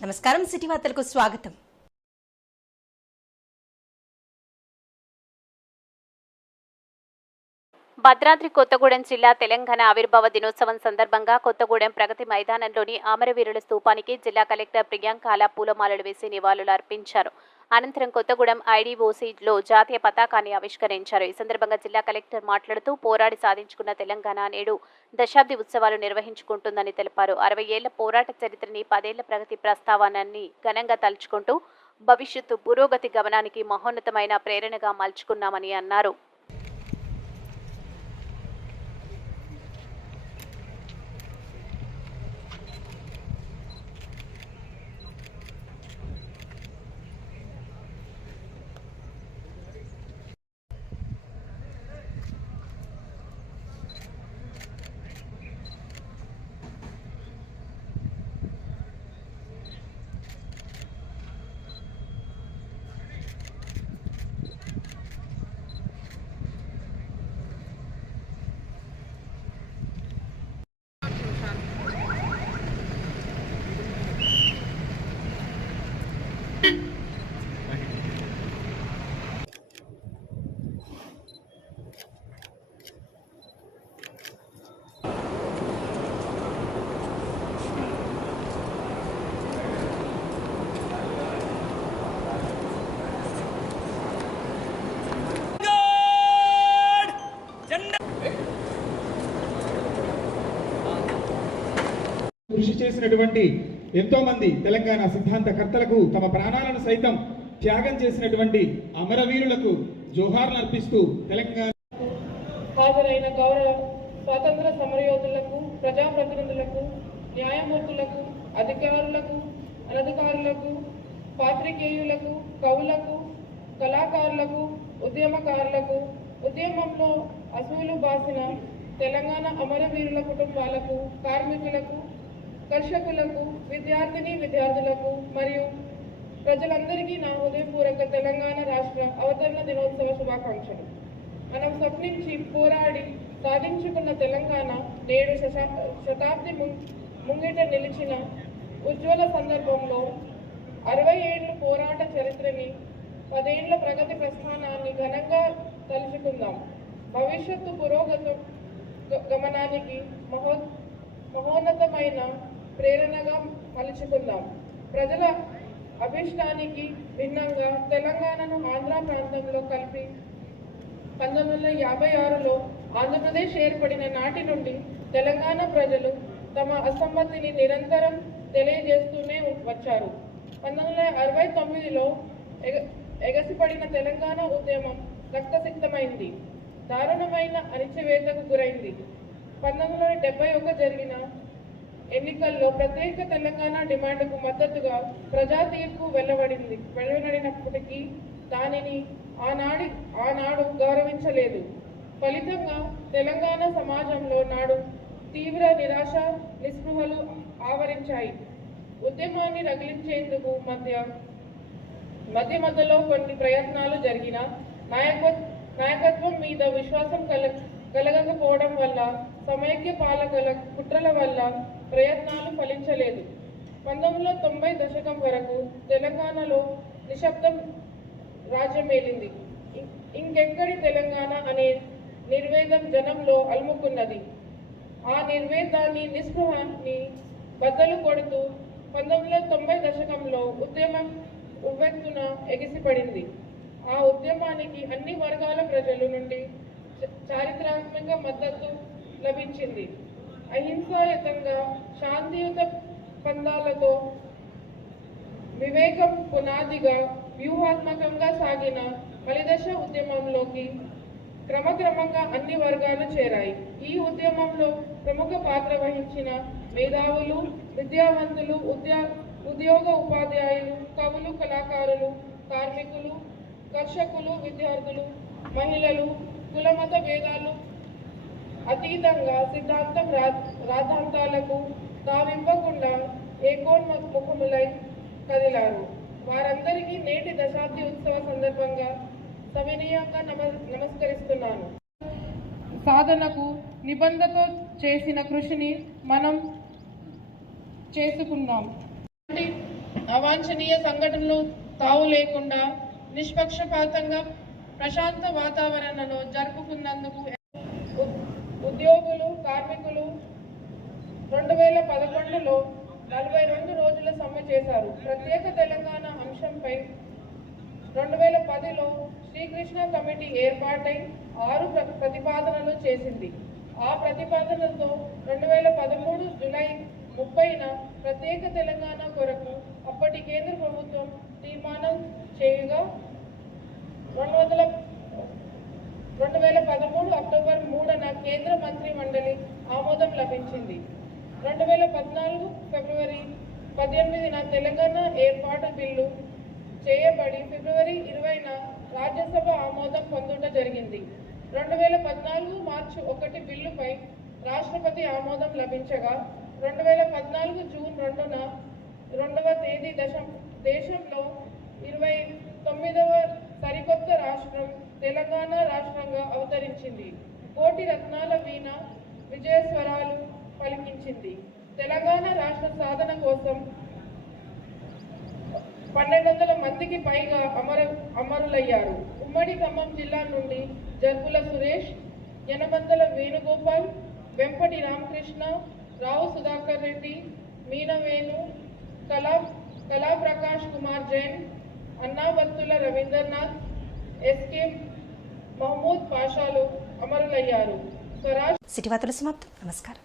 నమస్కారం సిటీ వార్తలకు స్వాగతం. భద్రాద్రి కొత్తగూడెం జిల్లా తెలంగాణ ఆవిర్భావ దినోత్సవం సందర్భంగా కొత్తగూడెం ప్రగతి మైదానంలోని అమరవీరుల స్తూపానికి జిల్లా కలెక్టర్ ప్రియాంకాల పూలమాలలు వేసి నివాళులు అర్పించారు అనంతరం కొత్తగూడెం ఐడీఓసీలో జాతీయ పతాకాన్ని ఆవిష్కరించారు. ఈ సందర్భంగా జిల్లా కలెక్టర్ మాట్లాడుతూ పోరాడి సాధించుకున్న తెలంగాణ నేడు దశాబ్ది ఉత్సవాలు నిర్వహించుకుంటుందని తెలిపారు. అరవై ఏళ్ళ పోరాట చరిత్రని పదేళ్ళ ప్రగతి ప్రస్తావనని ఘనంగా తలుచుకుంటూ భవిష్యత్తు పురోగతి గమనానికి మహోన్నతమైన ప్రేరణగా మలుచుకున్నామని అన్నారు. కృషి చేసినటువంటి ఎంతో మంది తెలంగాణ సిద్ధాంతకర్తలకు తమ ప్రాణాలను సైతం త్యాగం చేసినటువంటి అమరవీరులకు జోహార్లు అర్పిస్తూ తెలంగాణ హాజరైన గౌరవ స్వాతంత్ర సమరయోధులకు ప్రజాప్రతినిధులకు న్యాయమూర్తులకు అధికారులకు అనధికారులకు పాత్రికేయులకు కవులకు కళాకారులకు ఉద్యమకారులకు ఉద్యమంలో అసూలు బాసిన తెలంగాణ అమరవీరుల కుటుంబాలకు కార్మికులకు కర్షకులకు విద్యార్థిని విద్యార్థులకు మరియు ప్రజలందరికీ నా హృదయపూర్వక తెలంగాణ రాష్ట్ర అవతరణ దినోత్సవ శుభాకాంక్షలు. మనం స్వప్నించి పోరాడి సాధించుకున్న తెలంగాణ నేడు శతాబ్ది ముంగిట నిలిచిన ఉజ్వల సందర్భంలో అరవై ఏళ్ళ పోరాట చరిత్రని పదేళ్ళ ప్రగతి ప్రస్థానాన్ని ఘనంగా తలుచుకుందాం. భవిష్యత్తు పురోగతి గ- గమనానికి మహో మహోన్నతమైన ప్రేరణగా మలుచుకుందాం. ప్రజల అభిష్టానికి భిన్నంగా తెలంగాణను ఆంధ్ర ప్రాంతంలో కలిపి పంతొమ్మిది వందల యాభై ఆరులో ఆంధ్రప్రదేశ్ ఏర్పడిన నాటి నుండి తెలంగాణ ప్రజలు తమ అసమ్మతిని నిరంతరం తెలియజేస్తూనే వచ్చారు. పంతొమ్మిది వందల అరవై తొమ్మిదిలో ఎగ ఎగసిపడిన తెలంగాణ ఉద్యమం రక్తసిక్తమైంది. దారుణమైన అణిచివేతకు గురైంది. పంతొమ్మిది వందల డెబ్బై ఒక జరిగిన ఎన్నికల్లో ప్రత్యేక తెలంగాణ డిమాండ్కు మద్దతుగా ప్రజా తీర్పు వెలువడింది వెలువడినప్పటికీ దానిని ఆనాడి ఆనాడు గౌరవించలేదు. ఫలితంగా తెలంగాణ సమాజంలో నాడు తీవ్ర నిరాశ నిస్పృహలు ఆవరించాయి. ఉద్యమాన్ని రగిలించేందుకు మధ్య మధ్య మధ్యలో కొన్ని ప్రయత్నాలు జరిగిన నాయక నాయకత్వం మీద విశ్వాసం కల కలగకపోవడం వల్ల సమైక్య పాలకుల కుట్రల వల్ల ప్రయత్నాలు ఫలించలేదు. పంతొమ్మిది తొంభై దశకం వరకు తెలంగాణలో నిశ్శబ్దం రాజ్యమేలింది. ఇంకెక్కడి తెలంగాణ అనే నిర్వేదం జనంలో అలుముకున్నది? ఆ నిర్వేదాన్ని నిస్పృహాన్ని బద్దలు కొడుతూ పంతొమ్మిది తొంభై దశకంలో ఉద్యమం ఉవ్వెత్తున ఎగిసిపడింది. ఆ ఉద్యమానికి అన్ని వర్గాల ప్రజల నుండి చారిత్రాత్మక మద్దతు లభించింది. అహింసాయుతంగా శాంతియుత పందాలతో వివేకం పునాదిగా వ్యూహాత్మకంగా సాగిన మలిదశ ఉద్యమంలోకి క్రమక్రమంగా అన్ని వర్గాలు చేరాయి. ఈ ఉద్యమంలో ప్రముఖ పాత్ర వహించిన మేధావులు విద్యావంతులు ఉద్యా ఉద్యోగ ఉపాధ్యాయులు కవులు కళాకారులు కార్మికులు కర్షకులు విద్యార్థులు మహిళలు కులమత భేదాలు అతీతంగా సిద్ధాంతం రా- రాద్ధాంతాలకు తావివ్వకుండా ఏకోన్ముఖములై కదిలారు. వారందరికీ నేటి దశాబ్ది ఉత్సవ సందర్భంగా సవినీయంగా నమస్కరిస్తున్నాను. సాధనకు నిబంధతో చేసిన కృషిని మనం చేసుకున్నాం. అవాంఛనీయ సంఘటనలు తావు లేకుండా నిష్పక్షపాతంగా ప్రశాంత వాతావరణంలో జరుపుకున్నందుకు ఉద్యోగులు కార్మికులు రెండు వేల పదకొండులో నలభై రెండు రోజుల సమ్మె చేశారు. ప్రత్యేక తెలంగాణ అంశంపై రెండు వేల పదిలో శ్రీకృష్ణ కమిటీ ఏర్పాటై ఆరు ప్ర- ప్రతిపాదనలు చేసింది. ఆ ప్రతిపాదనలతో రెండు వేల పదమూడు జులై ముప్పైన ప్రత్యేక తెలంగాణ కొరకు అప్పటి కేంద్ర ప్రభుత్వం తీర్మానం చేయగా రెండు వందల వేల పదమూడు అక్టోబర్ మూడున కేంద్ర మంత్రి మండలి ఆమోదం లభించింది. రెండు వేల పద్నాలుగు ఫిబ్రవరి పద్దెనిమిదిన తెలంగాణ ఏర్పాటు బిల్లు చేయబడి ఫిబ్రవరి ఇరవైన రాజ్యసభ ఆమోదం పొందుట జరిగింది. రెండు వేల పద్నాలుగు మార్చి ఒకటి బిల్లుపై రాష్ట్రపతి ఆమోదం లభించగా రెండు వేల పద్నాలుగు జూన్ రెండున రెండవ తేదీ దశ దేశంలో ఇరవై తొమ్మిదవ సరికొత్త రాష్ట్రం తెలంగాణ రాష్ట్రంగా అవతరించింది. కోటి రత్నాల వీణ విజయస్వరాలు పలికించింది. తెలంగాణ రాష్ట్ర సాధన కోసం పన్నెండు వందల మందికి పైగా అమర అమరులయ్యారు. ఉమ్మడి ఖమ్మం జిల్లా నుండి జర్గుల సురేష్ యనమంతల వేణుగోపాల్ వెంపటి రామకృష్ణ రావు Sudhakar Reddy Meenavenu Kala Kalaprakash Kumar Jain Annabattula Ravindranath S K Swaraj city वार्ता समाप्त. नमस्कार.